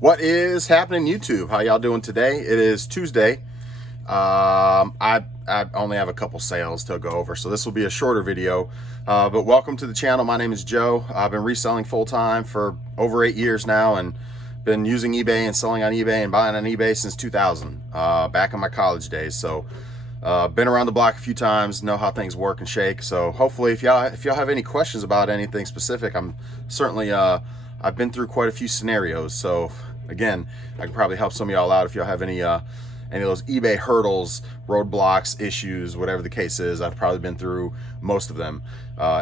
What is happening, YouTube? How y'all doing today? It is Tuesday. I only have a couple sales to go over, so this will be a shorter video. But welcome to the channel. My name is Joe. I've been reselling full time for over 8 years now, and been using eBay and selling on eBay and buying on eBay since 2000, back in my college days. So been around the block a few times, know how things work and shake. So hopefully, if y'all have any questions about anything specific, I'm certainly I've been through quite a few scenarios. So again, I can probably help some of y'all out if y'all have any of those eBay hurdles, roadblocks, issues, whatever the case is. I've probably been through most of them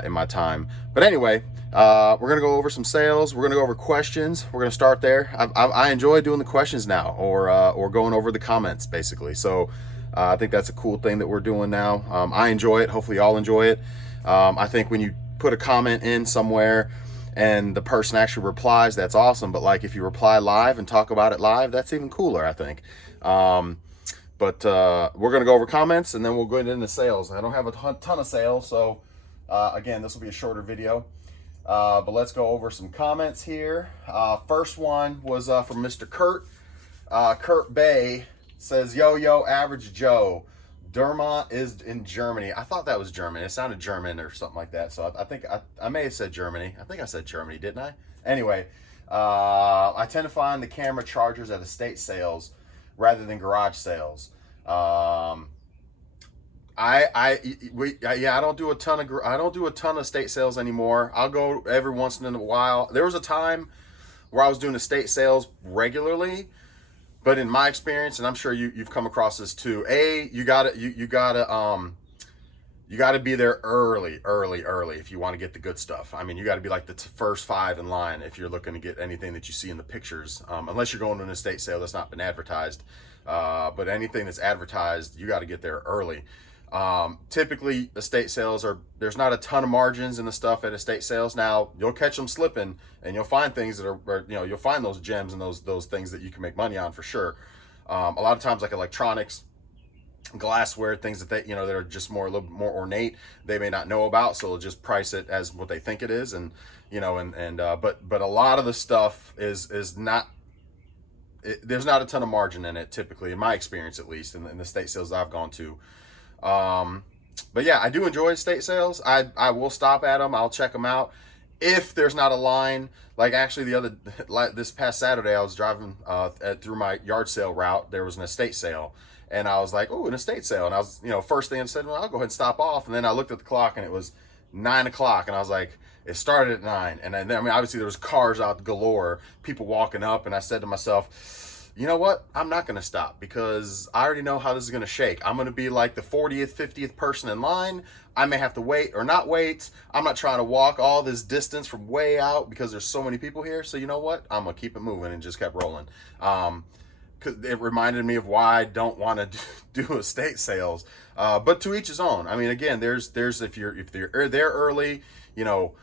in my time. But anyway, we're gonna go over some sales. We're gonna go over questions. We're gonna start there. I enjoy doing the questions now, or going over the comments basically. So I think that's a cool thing that we're doing now. I enjoy it. Hopefully y'all enjoy it. I think when you put a comment in somewhere and the person actually replies, that's awesome. But like if you reply live and talk about it live, that's even cooler, I think. But we're gonna go over comments and then we'll go into sales. I don't have a ton of sales, so again, this will be a shorter video. But let's go over some comments here. First one was from Mr. Kurt. Kurt Bay says, yo, average Joe. Dermont is in Germany. I thought that was German. It sounded German or something like that. So I think I may have said Germany. I think I said Germany, didn't I? Anyway, I tend to find the camera chargers at estate sales rather than garage sales. I don't do a ton of estate sales anymore. I'll go every once in a while. There was a time where I was doing estate sales regularly. But in my experience, and I'm sure you've come across this too, you gotta be there early if you want to get the good stuff. I mean, you got to be like the first 5 in line if you're looking to get anything that you see in the pictures. Unless you're going to an estate sale that's not been advertised. But anything that's advertised, you got to get there early. Typically, estate sales there's not a ton of margins in the stuff at estate sales. Now you'll catch them slipping, and you'll find things that are you'll find those gems and those things that you can make money on for sure. A lot of times, like electronics, glassware, things that that are just a little bit more ornate, they may not know about, so they'll just price it as what they think it is, and but a lot of the stuff is not. There's not a ton of margin in it, typically, in my experience, at least in the estate sales I've gone to. But yeah, I do enjoy estate sales. I will stop at them. I'll check them out if there's not a line. Like actually this past Saturday, I was driving through my yard sale route. There was an estate sale, and I was like, oh, an estate sale. And I was, first thing I said, well, I'll go ahead and stop off. And then I looked at the clock and it was 9 o'clock, and I was like, it started at 9. And then, I mean, obviously there was cars out galore, people walking up, and I said to myself, you know what? I'm not going to stop because I already know how this is going to shake. I'm going to be like the 40th, 50th person in line. I may have to wait or not wait. I'm not trying to walk all this distance from way out because there's so many people here. So you know what? I'm going to keep it moving, and just kept rolling. Cause it reminded me of why I don't want to do estate sales. But to each his own. I mean, again, there's if you're there early, you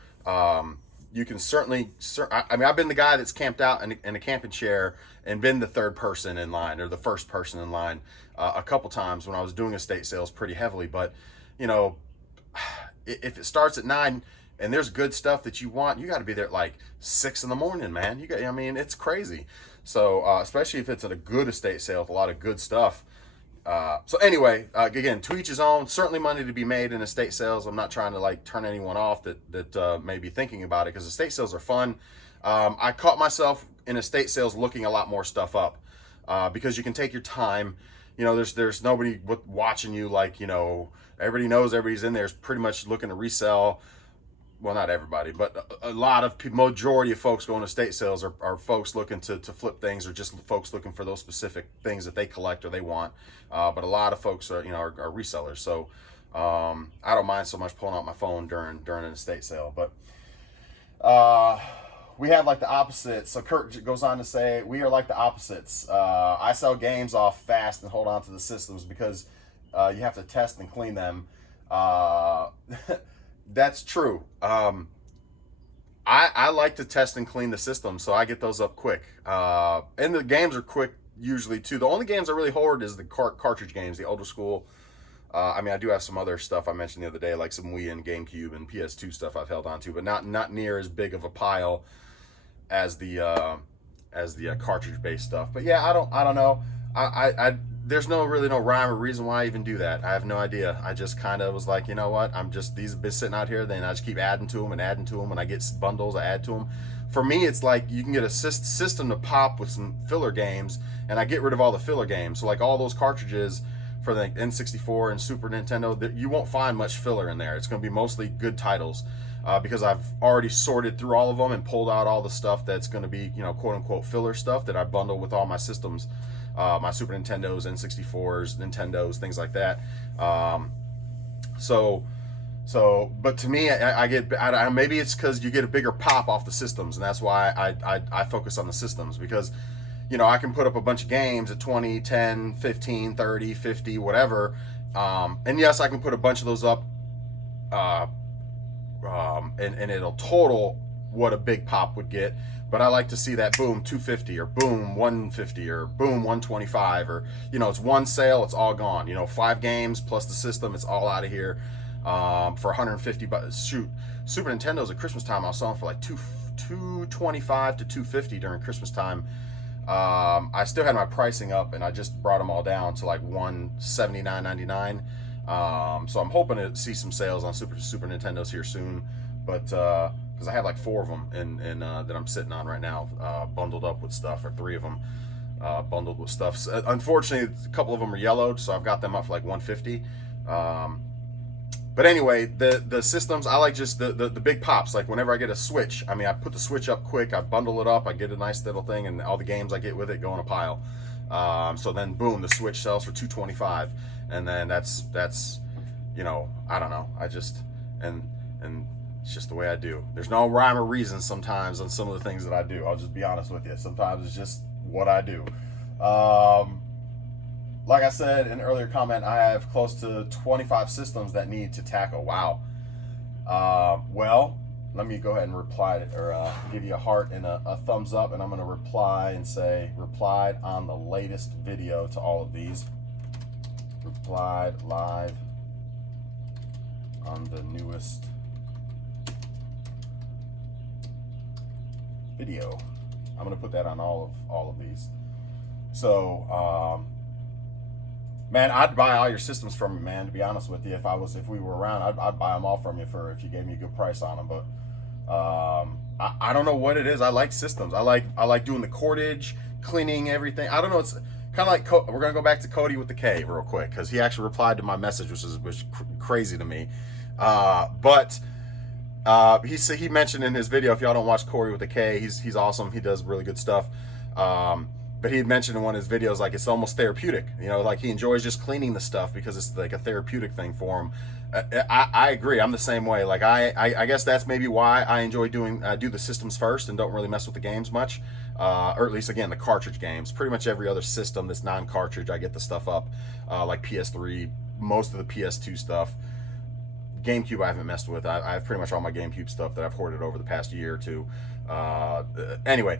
can certainly, I mean, I've been the guy that's camped out in a camping chair and been the third person in line or the first person in line a couple times when I was doing estate sales pretty heavily. But, if it starts at 9 and there's good stuff that you want, you got to be there at like 6 in the morning, man. I mean, it's crazy. So, especially if it's at a good estate sale with a lot of good stuff. So anyway, again, to each his own. Certainly money to be made in estate sales. I'm not trying to like turn anyone off that may be thinking about it, because estate sales are fun. I caught myself in estate sales looking a lot more stuff up, because you can take your time. There's nobody watching you, like, everybody knows everybody's in there is pretty much looking to resell. Well, not everybody, but a lot of people, majority of folks going to estate sales are folks looking to flip things, or just folks looking for those specific things that they collect or they want. But a lot of folks are resellers. So I don't mind so much pulling out my phone during an estate sale. But we have like the opposites. So Kurt goes on to say, we are like the opposites. I sell games off fast and hold on to the systems because you have to test and clean them. That's true. I like to test and clean the system, so I get those up quick. And the games are quick usually too. The only games I really hoard is the cartridge games, the older school. I mean, I do have some other stuff I mentioned the other day, like some Wii and GameCube and PS2 stuff I've held on to, but not near as big of a pile as the as the cartridge based stuff. But yeah, I don't know. There's really no rhyme or reason why I even do that. I have no idea. I just kind of was like, you know what? These have been sitting out here. Then I just keep adding to them and adding to them. When I get bundles, I add to them. For me, it's like you can get a system to pop with some filler games, and I get rid of all the filler games. So like all those cartridges for the N64 and Super Nintendo, you won't find much filler in there. It's going to be mostly good titles because I've already sorted through all of them and pulled out all the stuff that's going to be, you know, quote unquote filler stuff that I bundle with all my systems. My Super Nintendos, N64s, Nintendos, things like that. But to me, I get, maybe it's because you get a bigger pop off the systems, and that's why I focus on the systems, because, you know, I can put up a bunch of games at 20, 10, 15, 30, 50, whatever. And yes, I can put a bunch of those up, and it'll total what a big pop would get. But I like to see that boom 250 or boom 150 or boom 125, or, you know, it's one sale, it's all gone. You know, 5 games plus the system, it's all out of here for 150 bucks. Shoot, Super Nintendos at Christmas time I was selling for like 225 to 250 during Christmas time. I still had my pricing up, and I just brought them all down to like $179.99. So I'm hoping to see some sales on Super Nintendos here soon, but because I have like 4 of them in that I'm sitting on right now, bundled up with stuff, or 3 of them bundled with stuff. So, unfortunately, a couple of them are yellowed, so I've got them up for like 150. But anyway, the systems, I like just the big pops. Like whenever I get a Switch, I mean, I put the Switch up quick, I bundle it up, I get a nice little thing, and all the games I get with it go in a pile. So then boom, the Switch sells for $225, and then that's you know, I don't know, I just and it's just the way I do. There's no rhyme or reason sometimes on some of the things that I do. I'll just be honest with you. Sometimes it's just what I do. Like I said in an earlier comment, I have close to 25 systems that need to tackle. Wow. Well, let me go ahead and reply to, or give you a heart and a thumbs up, and I'm going to reply and say, replied on the latest video to all of these. Replied live on the newest video. I'm going to put that on all of these. So, man, I'd buy all your systems from you, man. To be honest with you, if we were around, I'd buy them all from you if you gave me a good price on them. But I don't know what it is. I like systems. I like doing the cordage, cleaning everything. I don't know. It's kind of like we're gonna go back to Cody with the K real quick, because he actually replied to my message, which was crazy to me. But he mentioned in his video, if y'all don't watch Corey with the K, he's awesome. He does really good stuff. But he had mentioned in one of his videos, like, it's almost therapeutic, you know, like he enjoys just cleaning the stuff because it's like a therapeutic thing for him. I agree. I'm the same way. Like I guess that's maybe why I enjoy do the systems first and don't really mess with the games much, or at least, again, the cartridge games. Pretty much every other system that's non-cartridge, I get the stuff up, like PS3, most of the PS2 stuff. GameCube I haven't messed with. I have pretty much all my GameCube stuff that I've hoarded over the past year or two. Anyway,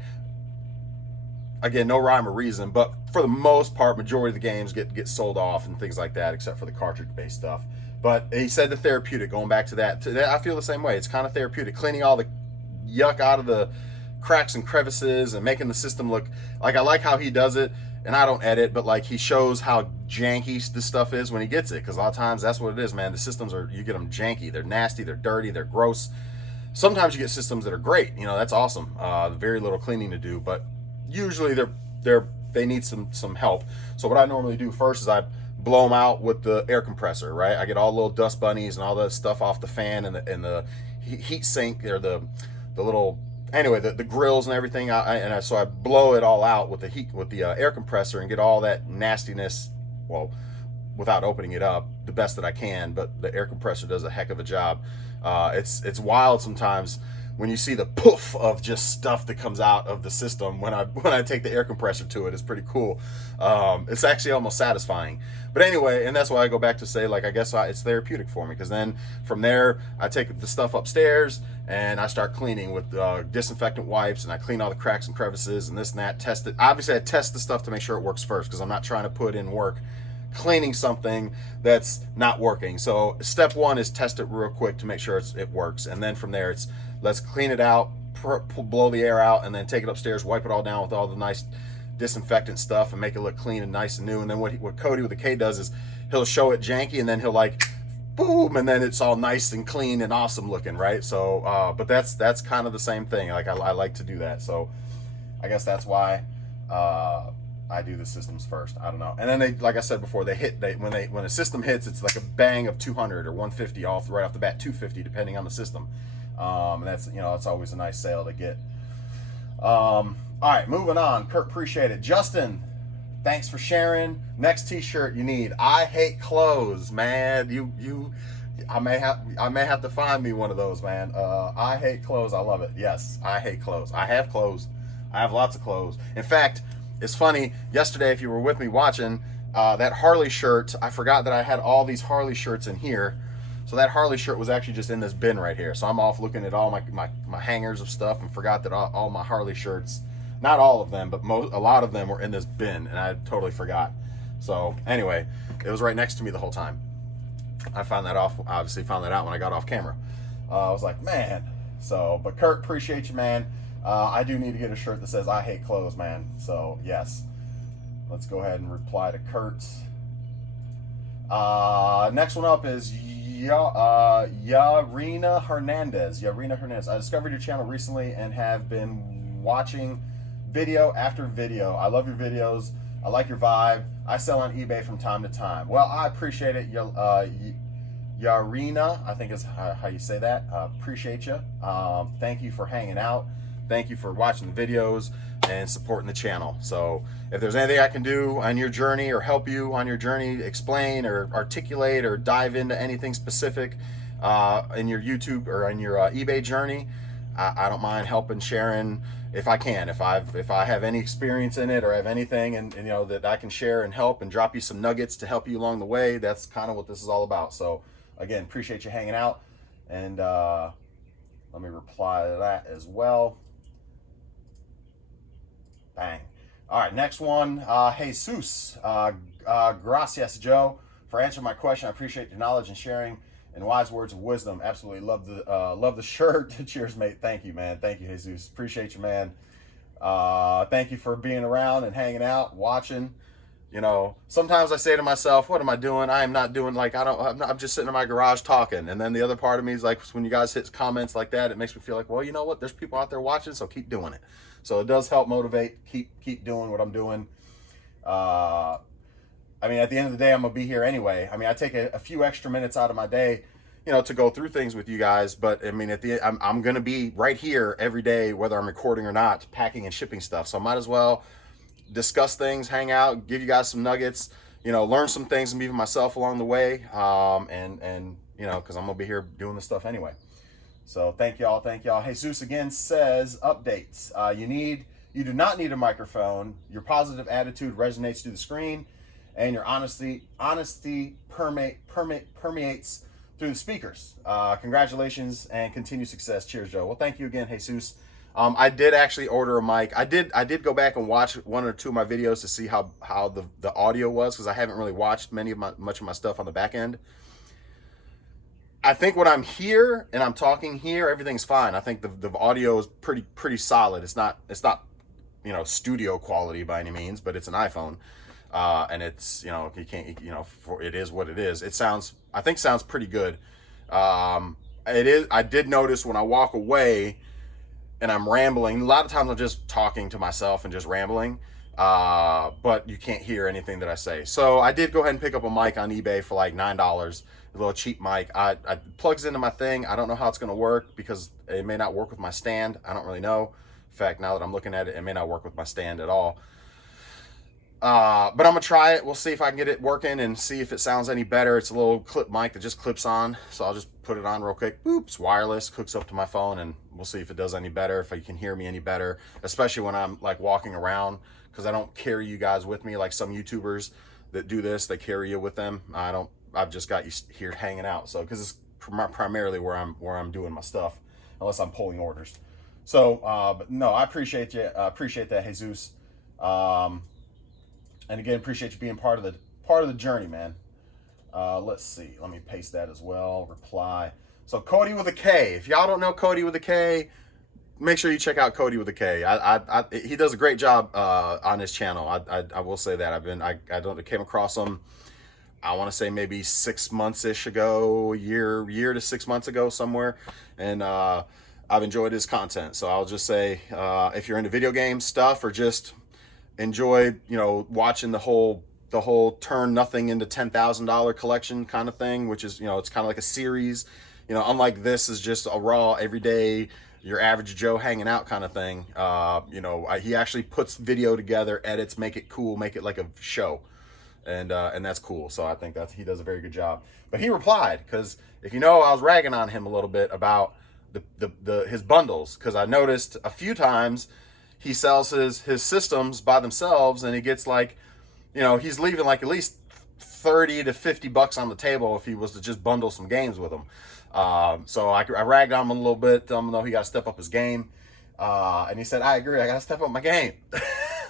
again, no rhyme or reason, but for the most part, majority of the games get sold off and things like that, except for the cartridge-based stuff. But he said the therapeutic, going back to that, I feel the same way. It's kind of therapeutic, cleaning all the yuck out of the cracks and crevices and making the system look like, I like how he does it, and I don't edit, but like he shows how janky this stuff is when he gets it, because a lot of times that's what it is, man. The systems you get them janky, they're nasty, they're dirty, they're gross. Sometimes you get systems that are great, you know, that's awesome. Very little cleaning to do, but usually they need some help. So what I normally do first is I blow them out with the air compressor, right? I get all the little dust bunnies and all that stuff off the fan and the heat sink, or the little, anyway, the grills and everything. So I blow it all out with the air compressor and get all that nastiness, well, without opening it up, the best that I can. But the air compressor does a heck of a job. It's wild sometimes when you see the poof of just stuff that comes out of the system when I take the air compressor to it. It's pretty cool. It's actually almost satisfying. But anyway, and that's why I go back to say, like, I guess it's therapeutic for me, because then from there I take the stuff upstairs and I start cleaning with disinfectant wipes, and I clean all the cracks and crevices and this and that, test it. Obviously I test the stuff to make sure it works first, because I'm not trying to put in work cleaning something that's not working. So step one is test it real quick to make sure it works, and then from there it's let's clean it out, blow the air out, and then take it upstairs, wipe it all down with all the nice disinfectant stuff, and make it look clean and nice and new. And then what Cody with the K does is he'll show it janky, and then he'll like boom, and then it's all nice and clean and awesome looking, right? So but that's kind of the same thing. Like I like to do that, so I guess that's why I do the systems first. I don't know. And then they, like I said before, when a system hits, it's like a bang of 200 or 150 right off the bat, 250 depending on the system. And that's, you know, it's always a nice sale to get. All right, moving on. Kurt, appreciate it. Justin, thanks for sharing. Next t-shirt you need. I hate clothes, man. I may have to find me one of those, man. I hate clothes. I love it. Yes, I hate clothes. I have clothes. I have lots of clothes. In fact, it's funny, yesterday, if you were with me watching, that Harley shirt, I forgot that I had all these Harley shirts in here. So that Harley shirt was actually just in this bin right here. So I'm off looking at all my hangers of stuff and forgot that all my Harley shirts, not all of them, but a lot of them were in this bin, and I totally forgot. So anyway, it was right next to me the whole time. I obviously found that out when I got off camera. I was like, man. So, but Kurt, appreciate you, man. I do need to get a shirt that says I hate clothes, man. So yes, let's go ahead and reply to Kurt. Next one up is Yarina Hernandez. I discovered your channel recently and have been watching video after video. I love your videos. I like your vibe. I sell on eBay from time to time. Well, I appreciate it. Yarina, I think is how you say that. Appreciate you. Thank you for hanging out. Thank you for watching the videos and supporting the channel. So if there's anything I can do on your journey or help you on your journey, explain or articulate or dive into anything specific in your YouTube or in your eBay journey, I don't mind helping, sharing if I can. If I have any experience in it or have anything and you know that I can share and help and drop you some nuggets to help you along the way, that's kind of what this is all about. So again, appreciate you hanging out, and let me reply to that as well. Bang. All right, next one. Jesus. Gracias, Joe, for answering my question. I appreciate your knowledge and sharing and wise words of wisdom. Absolutely love the shirt. Cheers, mate. Thank you, man. Thank you, Jesus. Appreciate you, man. Thank you for being around and hanging out, watching. You know, sometimes I say to myself, what am I doing? I am not doing, like, I'm just sitting in my garage talking. And then the other part of me is like, when you guys hit comments like that, it makes me feel like, well, you know what? There's people out there watching, so keep doing it. So it does help motivate, keep doing what I'm doing. I mean, at the end of the day, I'm gonna be here anyway. I mean, I take a few extra minutes out of my day, you know, to go through things with you guys. But I mean, at the end, I'm gonna be right here every day, whether I'm recording or not, packing and shipping stuff. So I might as well discuss things, hang out, give you guys some nuggets, you know, learn some things and even myself along the way. And you know, because I'm gonna be here doing this stuff anyway. So thank y'all. Jesus again says updates. You do not need a microphone. Your positive attitude resonates through the screen, and your honesty permeates through the speakers. Congratulations and continued success. Cheers, Joe. Well, thank you again, Jesus. I did actually order a mic. I did go back and watch one or two of my videos to see how the audio was, because I haven't really watched much of my stuff on the back end. I think when I'm here and I'm talking here, everything's fine. I think the audio is pretty solid. It's not you know, studio quality by any means, but it's an iPhone, and it's, you know, you can't, you know, it is what it is. I think sounds pretty good. It is. I did notice when I walk away and I'm rambling, a lot of times I'm just talking to myself and just rambling, but you can't hear anything that I say. So I did go ahead and pick up a mic on eBay for like $9. A little cheap mic. I plugs into my thing. I don't know how it's going to work because it may not work with my stand. I don't really know. In fact, now that I'm looking at it, it may not work with my stand at all. But I'm going to try it. We'll see if I can get it working and see if it sounds any better. It's a little clip mic that just clips on. So I'll just put it on real quick. Boop, it's wireless, hooks up to my phone, and we'll see if it does any better, if you can hear me any better, especially when I'm like walking around, because I don't carry you guys with me like some YouTubers that do this. They carry you with them. I've just got you here hanging out. So, because it's primarily where I'm doing my stuff, unless I'm pulling orders. So, but no, I appreciate you. Appreciate that, Jesus. And again, appreciate you being part of the journey, man. Let's see. Let me paste that as well. Reply. So Cody with a K. If y'all don't know Cody with a K, make sure you check out Cody with a K. He does a great job on his channel. I will say that. I came across him, I want to say maybe 6 months-ish ago, year to 6 months ago somewhere. And I've enjoyed his content. So I'll just say, if you're into video game stuff or just enjoy, watching the whole turn nothing into $10,000 collection kind of thing, which is, it's kind of like a series, unlike this is just a raw everyday, your average Joe hanging out kind of thing. He actually puts video together, edits, make it cool, make it like a show. And that's cool. So I think he does a very good job. But he replied, because if I was ragging on him a little bit about his bundles, because I noticed a few times he sells his systems by themselves, and he gets like, he's leaving like at least 30 to 50 bucks on the table if he was to just bundle some games with them. So I ragged on him a little bit, telling him though he got to step up his game. And he said, I agree, I got to step up my game.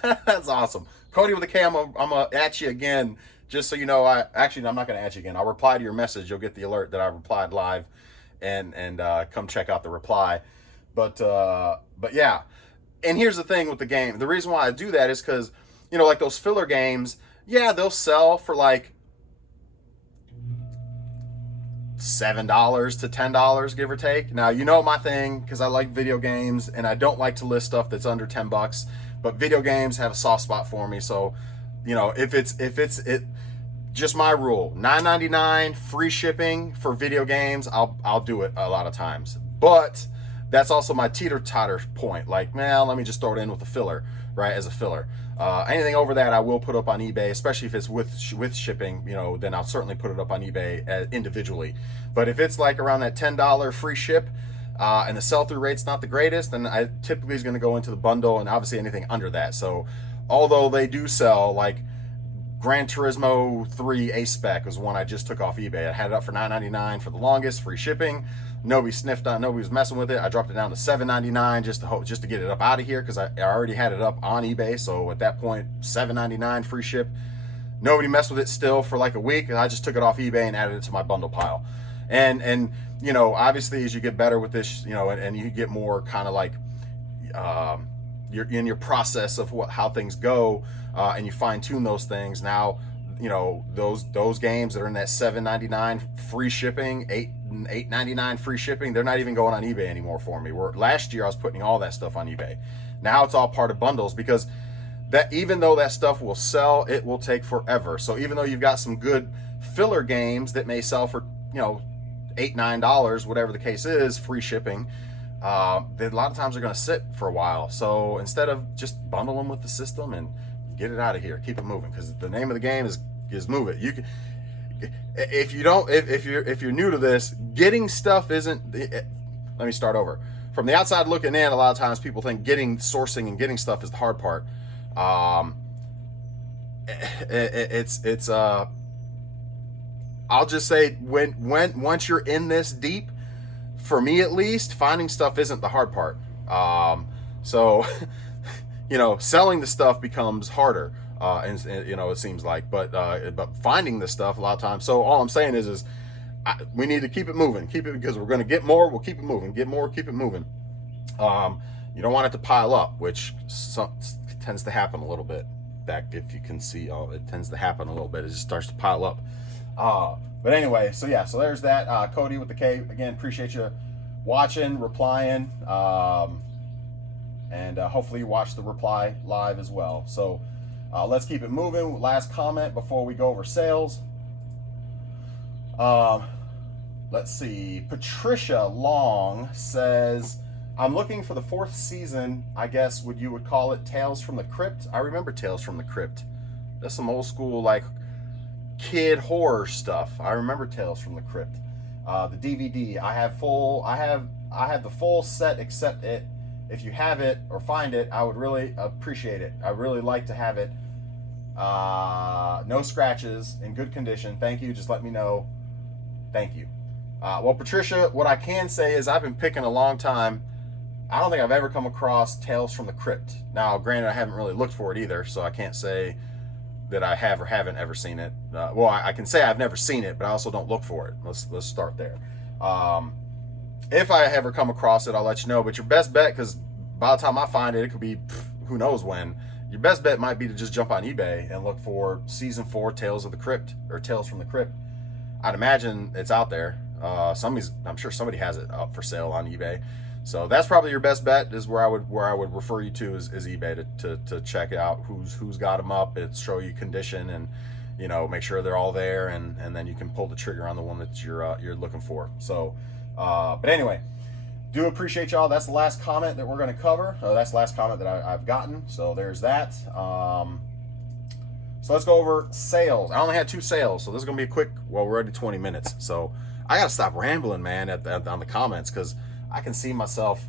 That's awesome. Cody with a K, I'm gonna at you again, just so you know. I'm not gonna at you again. I'll reply to your message. You'll get the alert that I replied live, and come check out the reply. But yeah. And here's the thing with the game. The reason why I do that is because, like those filler games, yeah, they'll sell for like $7 to $10, give or take. Now, my thing, because I like video games and I don't like to list stuff that's under 10 bucks. But video games have a soft spot for me. So, if it's just my rule, $9.99 free shipping for video games, I'll do it a lot of times. But that's also my teeter-totter point. Like, man, let me just throw it in with a filler, right? As a filler. Anything over that, I will put up on eBay, especially if it's with shipping. Then I'll certainly put it up on eBay individually. But if it's like around that $10 free ship, and the sell-through rate's not the greatest, then I typically is going to go into the bundle, and obviously anything under that. So although they do sell, like Gran Turismo 3 A-Spec was one I just took off eBay. I had it up for $9.99 for the longest, free shipping. Nobody sniffed on, nobody was messing with it. I dropped it down to $7.99 just to get it up out of here, because I already had it up on eBay. So at that point, $7.99 free ship. Nobody messed with it still for like a week, and I just took it off eBay and added it to my bundle pile. And obviously as you get better with this, and you get more kind of like, you're in your process of how things go, and you fine tune those things. Now, those games that are in that $7.99 free shipping, $8.99 free shipping, they're not even going on eBay anymore for me. Last year I was putting all that stuff on eBay. Now it's all part of bundles, because that, even though that stuff will sell, it will take forever. So even though you've got some good filler games that may sell for, $8, $9, whatever the case is, free shipping, a lot of times they're going to sit for a while. So instead of just bundle them with the system and get it out of here, keep it moving, because the name of the game is move it. You can, if you're new to this, getting stuff isn't. Let me start over. From the outside looking in, a lot of times people think sourcing and getting stuff is the hard part. I'll just say once you're in this deep, for me at least, finding stuff isn't the hard part. So selling the stuff becomes harder, and it seems like, but finding the stuff a lot of times. So all I'm saying is we need to keep it moving, because we're going to get more. We'll keep it moving, get more, keep it moving. You don't want it to pile up, which tends to happen a little bit. Back, if you can see, it tends to happen a little bit. It just starts to pile up. But anyway, so yeah, so there's that. Cody with the K, again, appreciate you watching, replying, and hopefully you watch the reply live as well. So let's keep it moving. Last comment before we go over sales. Let's see. Patricia Long says, I'm looking for the 4th season, I guess you would call it Tales from the Crypt. I remember Tales from the Crypt. That's some old school, like, kid horror stuff. I remember Tales from the Crypt. The DVD, I have the full set, except it. If you have it or find it, I would really appreciate it. I really like to have it. No scratches, in good condition. Thank you. Just let me know. Thank you. Well, Patricia, what I can say is I've been picking a long time. I don't think I've ever come across Tales from the Crypt. Now, granted, I haven't really looked for it either, so I can't say that I have or haven't ever seen it. Well, I can say I've never seen it, but I also don't look for it. Let's start there. If I ever come across it, I'll let you know. But your best bet, because by the time I find it, it could be who knows when. Your best bet might be to just jump on eBay and look for season 4 Tales of the Crypt or Tales from the Crypt. I'd imagine it's out there. I'm sure somebody has it up for sale on eBay. So that's probably your best bet, is where I would refer you to is eBay to check out who's got them up. It show you condition and, you know, make sure they're all there, and then you can pull the trigger on the one that you're looking for. So, but anyway, do appreciate y'all. That's the last comment that we're going to cover. That's the last comment that I've gotten. So there's that. So let's go over sales. I only had 2 sales, so this is going to be a quick. Well, we're already 20 minutes, so I got to stop rambling, man, on the comments, because I can see myself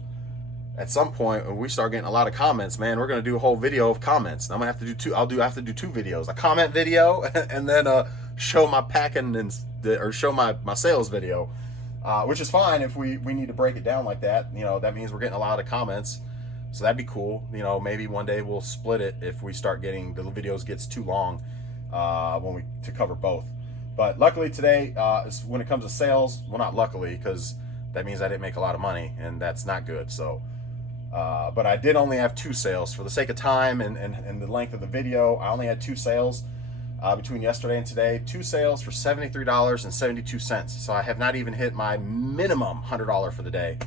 at some point when we start getting a lot of comments, man. We're going to do a whole video of comments. I'm going to have to do 2. I have to do 2 videos, a comment video and then show my packing or show my sales video, which is fine if we need to break it down like that. You know, that means we're getting a lot of comments. So that'd be cool. You know, maybe one day we'll split it if we start getting the videos gets too long to cover both. But luckily today, when it comes to sales, well, not luckily, because that means I didn't make a lot of money, and that's not good. So, but I did only have 2 sales for the sake of time and the length of the video. I only had 2 sales between yesterday and today. 2 sales for $73.72. So I have not even hit my minimum $100 for the day.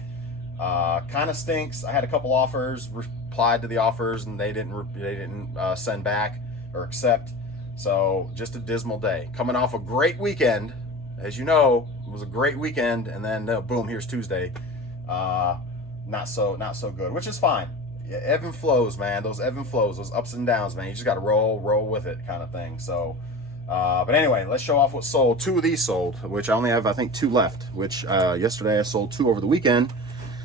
Kind of stinks. I had a couple offers, replied to the offers, and they didn't send back or accept. So just a dismal day. Coming off a great weekend, as you know, it was a great weekend, and then boom, here's Tuesday. Not so good, which is fine. Yeah, ebb and flows, man. Those ebb and flows, those ups and downs, man. You just got to roll with it, kind of thing. So, but anyway, let's show off what sold. 2 of these sold, which I only have, I think, 2 left. Which yesterday I sold 2 over the weekend.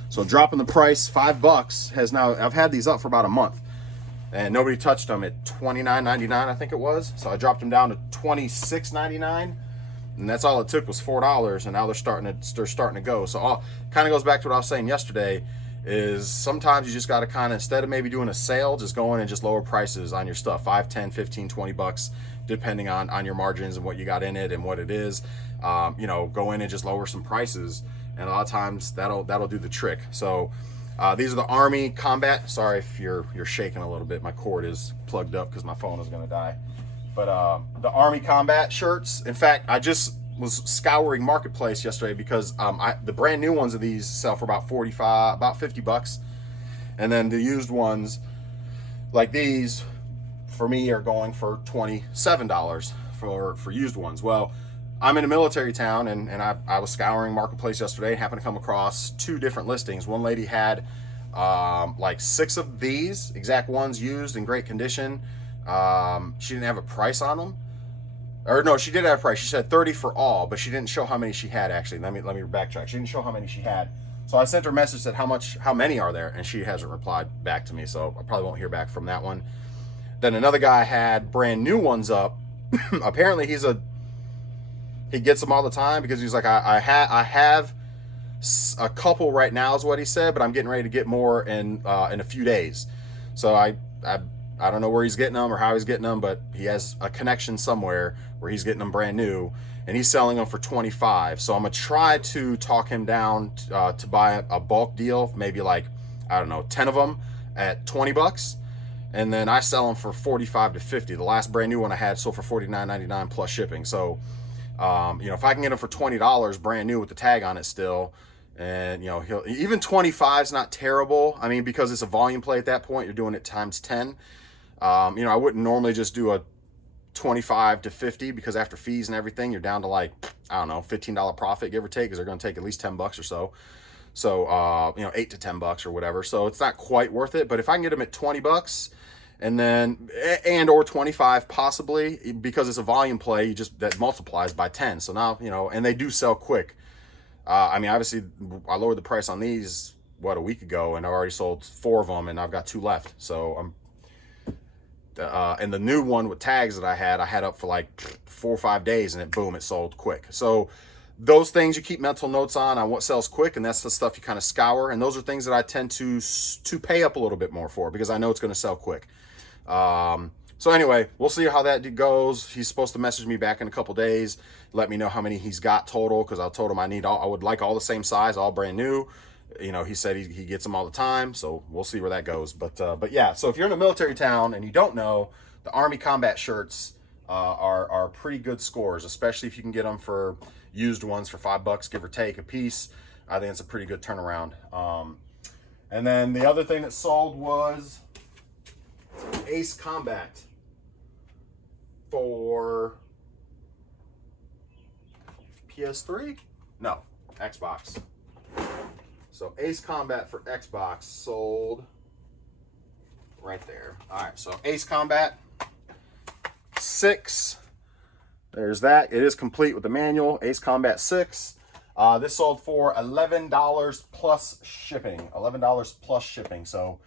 So dropping the price $5 has now. I've had these up for about a month, and nobody touched them at $29.99, I think it was. So I dropped them down to $26.99, and that's all it took was $4. And now they're starting to go. So kind of goes back to what I was saying yesterday. Is sometimes you just got to kind of, instead of maybe doing a sale, just go in and just lower prices on your stuff, 5, 10, 15, 20 bucks, depending on your margins and what you got in it and what it is. You know, go in and just lower some prices. And a lot of times that'll do the trick. So these are the Army Combat. Sorry if you're shaking a little bit. My cord is plugged up because my phone is going to die. But the Army Combat shirts. In fact, I just was scouring Marketplace yesterday because the brand new ones of these sell for about $50, and then the used ones like these for me are going for $27 for used ones. Well, I'm in a military town, and I was scouring Marketplace yesterday and happened to come across 2 different listings. One lady had like 6 of these exact ones used in great condition. She didn't have a price on them. Or no, she did have a price. She said 30 for all, but she didn't show how many she had actually. Let me backtrack. She didn't show how many she had. So I sent her a message, said how many are there? And she hasn't replied back to me, so I probably won't hear back from that one. Then another guy had brand new ones up. Apparently he gets them all the time because he's like, I have a couple right now is what he said, but I'm getting ready to get more in a few days. So I don't know where he's getting them or how he's getting them, but he has a connection somewhere where he's getting them brand new, and he's selling them for $25. So I'm gonna try to talk him down to buy a bulk deal, maybe like, I don't know, 10 of them at $20, and then I sell them for $45 to $50. The last brand new one I had sold for $49.99 plus shipping. So you know, if I can get them for $20 brand new with the tag on it still, and you know, even 25 is not terrible. I mean, because it's a volume play at that point, you're doing it times 10. You know, I wouldn't normally just do a 25 to 50 because after fees and everything, you're down to like, I don't know, $15 profit, give or take, because they're going to take at least 10 bucks or so. So, you know, 8 to 10 bucks or whatever. So it's not quite worth it, but if I can get them at 20 bucks and then, or 25 possibly, because it's a volume play, that multiplies by 10. So now, you know, and they do sell quick. I mean, obviously I lowered the price on these, a week ago, and I've already sold 4 of them and I've got 2 left. So I'm, and the new one with tags that I had up for like 4 or 5 days, and it sold quick. So those things you keep mental notes on what sells quick, and that's the stuff you kind of scour. And those are things that I tend to pay up a little bit more for because I know it's going to sell quick. So anyway, we'll see how that goes. He's supposed to message me back in a couple days, let me know how many he's got total, because I told him I would like all the same size, all brand new. You know, he said he gets them all the time, so we'll see where that goes. But yeah, so if you're in a military town and you don't know, the Army combat shirts are pretty good scores, especially if you can get them for used ones for $5, give or take a piece. I think it's a pretty good turnaround. And then the other thing that sold was Ace Combat for PS3? No, Xbox. So Ace Combat for Xbox sold right there. All right, so Ace Combat 6. There's that. It is complete with the manual. Ace Combat 6. This sold for $11 plus shipping. $11 plus shipping. So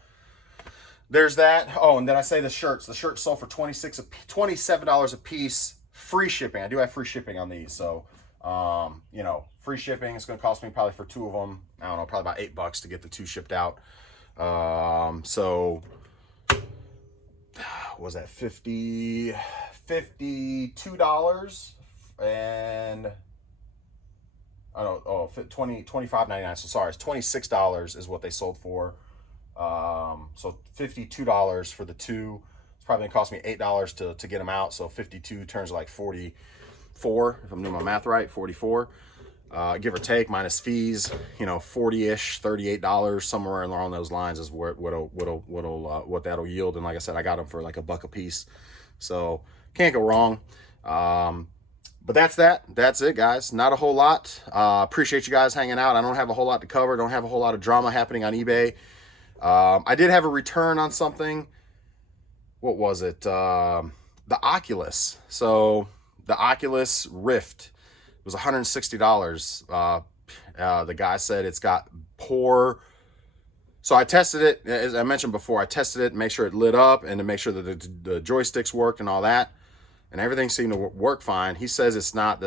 there's that. Oh, and then I say the shirts. The shirts sold for $27 a piece. Free shipping. I do have free shipping on these. So, you know, free shipping. It's going to cost me probably for 2 of them, I don't know, probably about $8 to get the 2 shipped out. So what was that, $52 and I don't know, $25.99. So sorry, it's $26 is what they sold for. So $52 for the 2. It's probably gonna cost me $8 to get them out. So 52 turns like 44, if I'm doing my math right, 44. Give or take, minus fees, you know, 40-ish, $38, somewhere along those lines is what that'll yield. And like I said, I got them for like $1 a piece, so can't go wrong. But that's it, guys. Not a whole lot. Appreciate you guys hanging out. I don't have a whole lot to cover. Don't have a whole lot of drama happening on eBay. I did have a return on something. What was it? The Oculus. So the Oculus Rift was $160. The guy said it's got poor. So I tested it, as I mentioned before. I tested it, make sure it lit up, and to make sure that the joysticks worked and all that, and everything seemed to work fine. He says it's not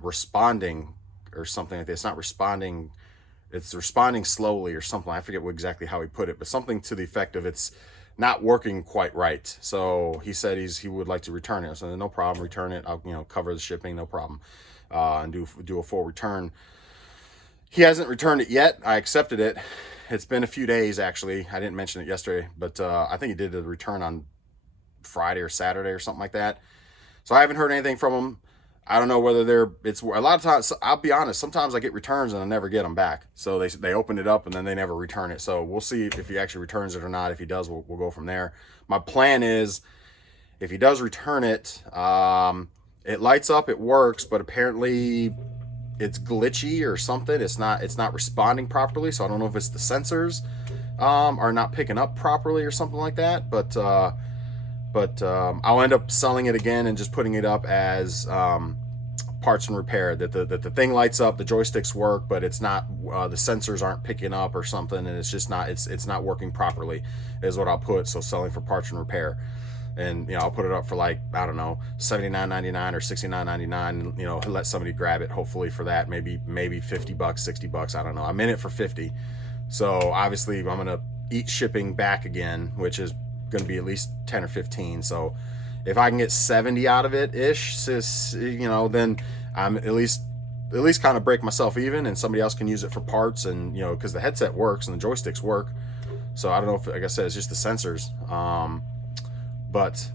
responding or something like that. It's not responding. It's responding slowly or something. I forget exactly how he put it, but something to the effect of it's not working quite right. So he said he would like to return it. So no problem, return it. I'll, you know, cover the shipping, no problem, and do a full return. He hasn't returned it yet. I accepted it. It's been a few days, actually. I didn't mention it yesterday, but I think he did the return on Friday or Saturday or something like that. So I haven't heard anything from him. I don't know whether it's a lot of times. I'll be honest. Sometimes I get returns and I never get them back. So they open it up and then they never return it. So we'll see if he actually returns it or not. If he does, we'll go from there. My plan is, if he does return it, it lights up, it works, but apparently it's glitchy or something. It's not responding properly. So I don't know if it's the sensors are not picking up properly or something like that. But I'll end up selling it again and just putting it up as parts and repair. That the thing lights up, the joysticks work, but it's not the sensors aren't picking up or something, and it's just not it's not working properly, is what I'll put. So selling for parts and repair, and you know, I'll put it up for like, I don't know, $79.99 or $69.99. You know, let somebody grab it. Hopefully for that, maybe $50, $60. I don't know. I'm in it for 50. So obviously I'm gonna eat shipping back again, which is going to be at least 10 or 15. So if I can get 70 out of it ish, you know, then I'm at least kind of break myself even, and somebody else can use it for parts. And you know, because the headset works and the joysticks work, so I don't know if, like I said, it's just the sensors. But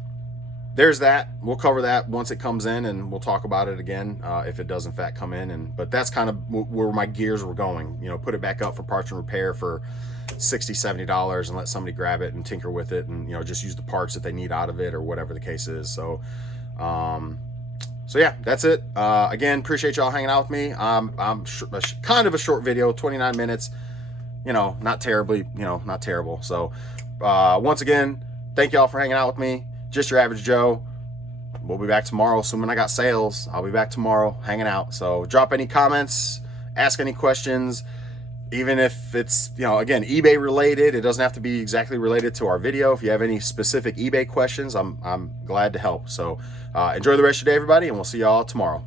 there's that. We'll cover that once it comes in, and we'll talk about it again if it does in fact come in. But that's kind of where my gears were going. You know, put it back up for parts and repair for $60-$70 and let somebody grab it and tinker with it, and you know, just use the parts that they need out of it or whatever the case is. So yeah, that's it. Again, appreciate y'all hanging out with me. I'm kind of a short video, 29 minutes, you know, not terribly, you know, not terrible. So once again, thank y'all for hanging out with me. Just your average Joe. We'll be back tomorrow, assuming I got sales. I'll be back tomorrow hanging out. So drop any comments, ask any questions. Even if it's, you know, again, eBay related, it doesn't have to be exactly related to our video. If you have any specific eBay questions, I'm glad to help. So enjoy the rest of your day, everybody, and we'll see y'all tomorrow.